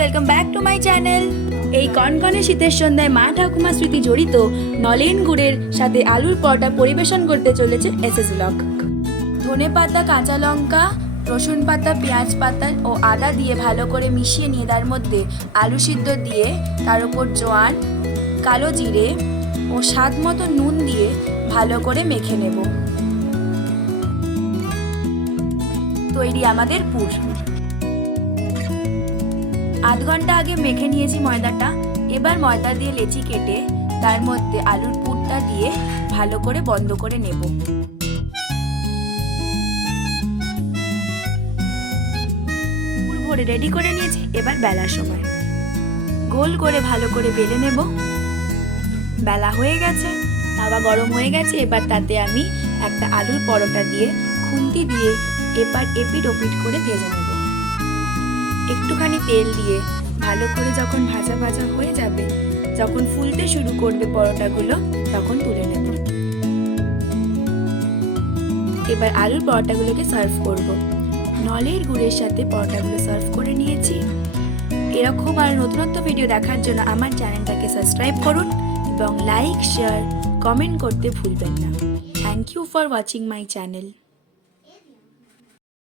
Welcome back to my channel. এই কনকনে শীতের সন্ধ্যায় মা ঠাকুমা স্মৃতি জড়িত নলেন গুড়ের সাথে আলুর পরোটা পরিবেশন করতে চলেছে এসএস ব্লগ। ধনে পাতা, কাঁচা লঙ্কা, রসুন পাতা, পেঁয়াজ পাতা ও আদা দিয়ে ভালো করে মিশিয়ে নিয়ে তার মধ্যে আলু সিদ্ধ দিয়ে তার উপর জোয়ান, কালো জিরে ও স্বাদ মতো নুন দিয়ে ভালো করে মেখে নেব। তৈরি আমাদের পুর। আধ ঘন্টা আগে মেখে নিয়েছি ময়দাটা। এবার ময়দা দিয়ে লেচি কেটে তার মধ্যে আলুর পুরটা দিয়ে ভালো করে বন্ধ করে নেব। পুর ভরে রেডি করে নিয়েছি। এবার বেলার সময় গোল করে ভালো করে বেলে নেব। বেলা হয়ে গেছে, তাওয়া গরম হয়ে গেছে। এবার তাতে আমি একটা আলুর পরোটা দিয়ে খুন্তি দিয়ে এবার এপিট ওপিট করে ভেজে নেব। একটুখানি তেল দিয়ে ভালো করে যখন ভাজা ভাজা হয়ে যাবে, যখন ফুলতে শুরু করবে পরোটাগুলো, তখন তুলে নেব। এবার আলুর পরোটাগুলোকে সার্ভ করব। নলের গুড়ের সাথে পরোটাগুলো সার্ভ করে নিয়েছি। এরকম আর নতুনত্ব ভিডিও দেখার জন্য আমার চ্যানেলটাকে সাবস্ক্রাইব করুন এবং লাইক, শেয়ার, কমেন্ট করতে ভুলবেন না। Thank you for watching my channel.